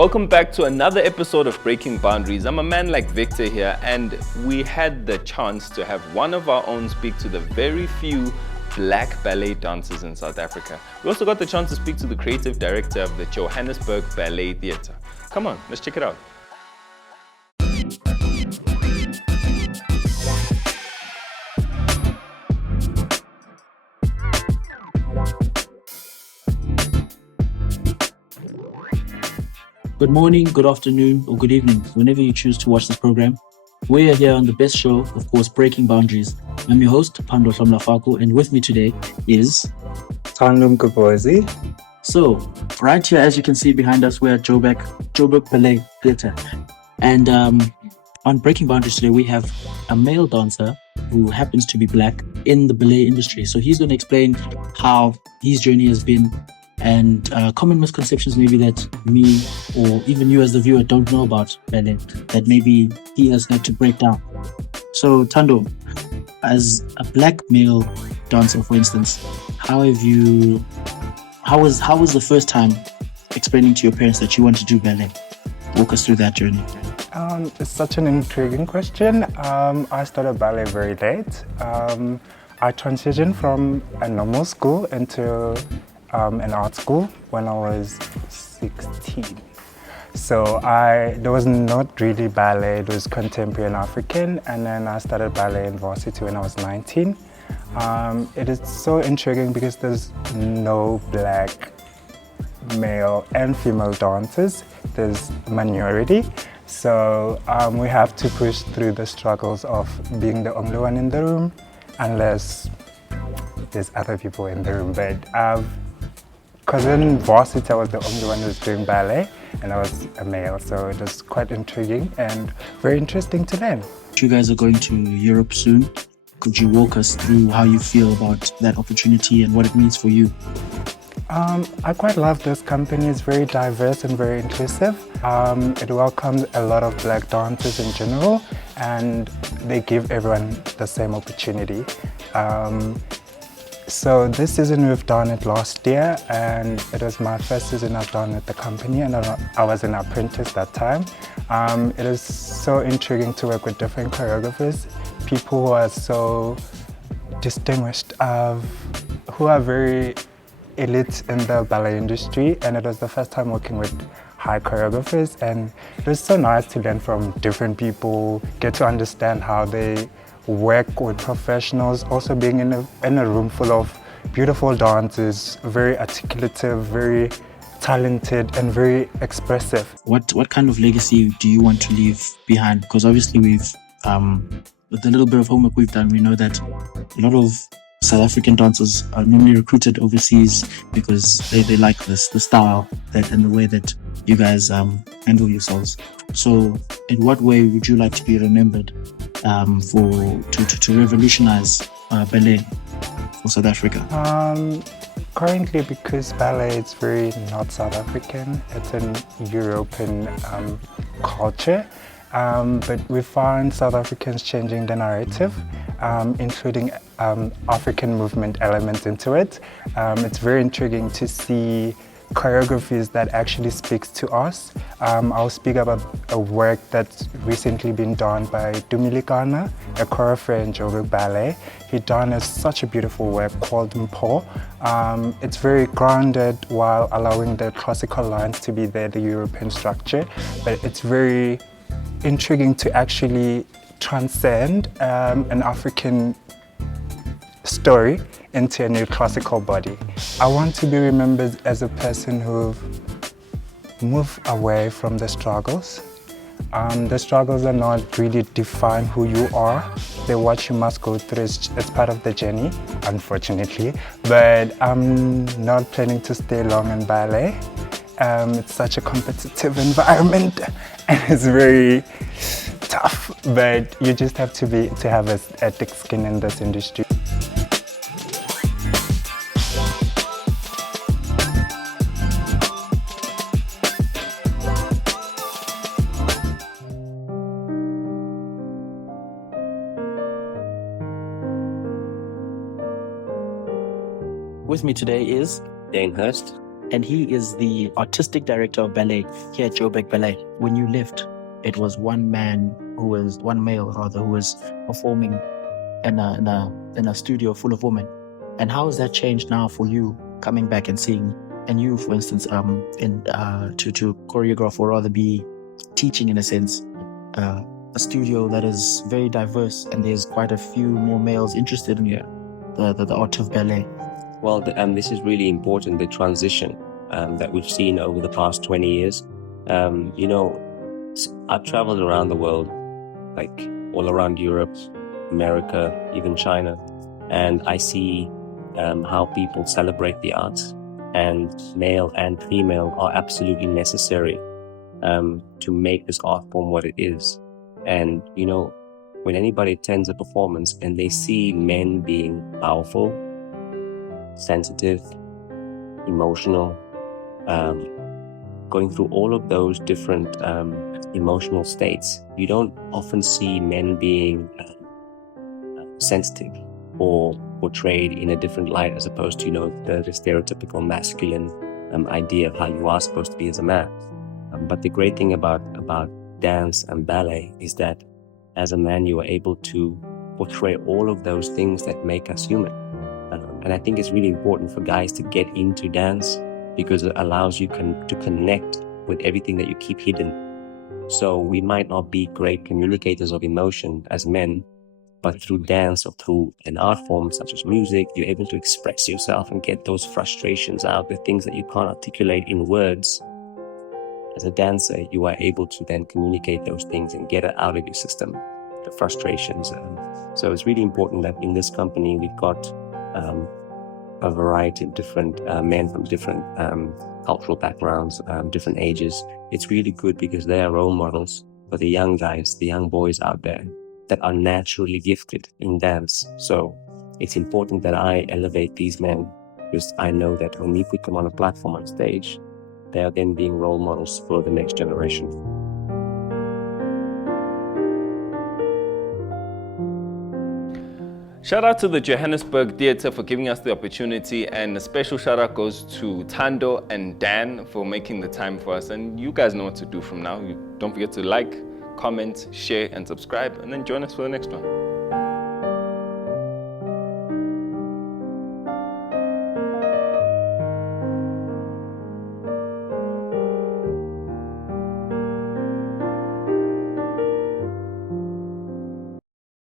Welcome back to another episode of Breaking Boundaries. I'm a man like Victor here, and we had the chance to have one of our own speak to the very few black ballet dancers in South Africa. We also got the chance to speak to the creative director of the Johannesburg Ballet Theatre. Come on, let's check it out. Good morning, good afternoon, or good evening, whenever you choose to watch this program. We are here on the best show, of course, Breaking Boundaries. I'm your host, Pando Mohlake, and with me today is Tandum Kabozi. So, right here, as you can see behind us, we're at Joburg Ballet Theatre. And on Breaking Boundaries today, we have a male dancer who happens to be black in the ballet industry. So he's going to explain how his journey has been and common misconceptions maybe that me or even you as the viewer don't know about ballet that maybe he has had to break down. So Tando, as a black male dancer, for instance, how was the first time explaining to your parents that you want to do ballet? Walk us through that journey. It's such an intriguing question. I started ballet very late. I transitioned from a normal school into an art school when I was 16. So there was not really ballet, it was contemporary and African, and then I started ballet in varsity when I was 19. It is so intriguing because there's no black male and female dancers, there's minority. So we have to push through the struggles of being the only one in the room, unless there's other people in the room. But because in varsity I was the only one who was doing ballet and I was a male, so it was quite intriguing and very interesting to learn. You guys are going to Europe soon. Could you walk us through how you feel about that opportunity and what it means for you? I quite love this company. It's very diverse and very inclusive. It welcomes a lot of black dancers in general, and they give everyone the same opportunity. So this season we've done it last year, and it was my first season I've done with the company, and I was an apprentice that time. It is so intriguing to work with different choreographers, people who are so distinguished, who are very elite in the ballet industry, and it was the first time working with high choreographers, and it was so nice to learn from different people, get to understand how they work with professionals, also being in a room full of beautiful dancers, very articulative, very talented and very expressive. What kind of legacy do you want to leave behind? Because obviously we've, with the little bit of homework we've done, we know that a lot of South African dancers are normally recruited overseas because they like the style and the way that you guys handle yourselves. So in what way would you like to be remembered to revolutionize ballet for South Africa? Currently, because ballet is very not South African, it's an European culture. But we find South Africans changing the narrative, including African movement elements into it. It's very intriguing to see choreographies that actually speaks to us. I'll speak about a work that's recently been done by Dumilikana, a choreographer in Joburg Ballet. He done such a beautiful work called Mpo. It's very grounded while allowing the classical lines to be there, the European structure, but it's very intriguing to actually transcend an African story into a new classical body. I want to be remembered as a person who moved away from the struggles. The struggles are not really define who you are. They're what you must go through. It's part of the journey, unfortunately. But I'm not planning to stay long in ballet. It's such a competitive environment and it's very tough, but you just have to have a thick skin in this industry. With me today is Dane Hurst. and he is the artistic director of ballet here at Joburg Ballet. When you left, it was one male who was performing in a studio full of women. And how has that changed now for you coming back and seeing, and you, for instance, to choreograph or rather be teaching in a sense, a studio that is very diverse and there's quite a few more males interested in the art of ballet? Well, this is really important, the transition that we've seen over the past 20 years. I've traveled around the world, like all around Europe, America, even China, and I see how people celebrate the arts, and male and female are absolutely necessary to make this art form what it is. And, when anybody attends a performance and they see men being powerful, sensitive, emotional, going through all of those different emotional states, you don't often see men being sensitive or portrayed in a different light as opposed to, the stereotypical masculine idea of how you are supposed to be as a man. But the great thing about dance and ballet is that as a man, you are able to portray all of those things that make us human. And I think it's really important for guys to get into dance because it allows you to connect with everything that you keep hidden. So we might not be great communicators of emotion as men, but through dance or through an art form such as music, you're able to express yourself and get those frustrations out, the things that you can't articulate in words. As a dancer, you are able to then communicate those things and get it out of your system, the frustrations. So it's really important that in this company, we've got a variety of different men from different cultural backgrounds, different ages. It's really good because they are role models for the young guys, the young boys out there that are naturally gifted in dance. So it's important that I elevate these men because I know that when we put them on a platform on stage, they are then being role models for the next generation. Shout out to the Johannesburg Theatre for giving us the opportunity, and a special shout out goes to Tando and Dan for making the time for us. And you guys know what to do from now. Don't forget to like, comment, share, and subscribe, and then join us for the next one.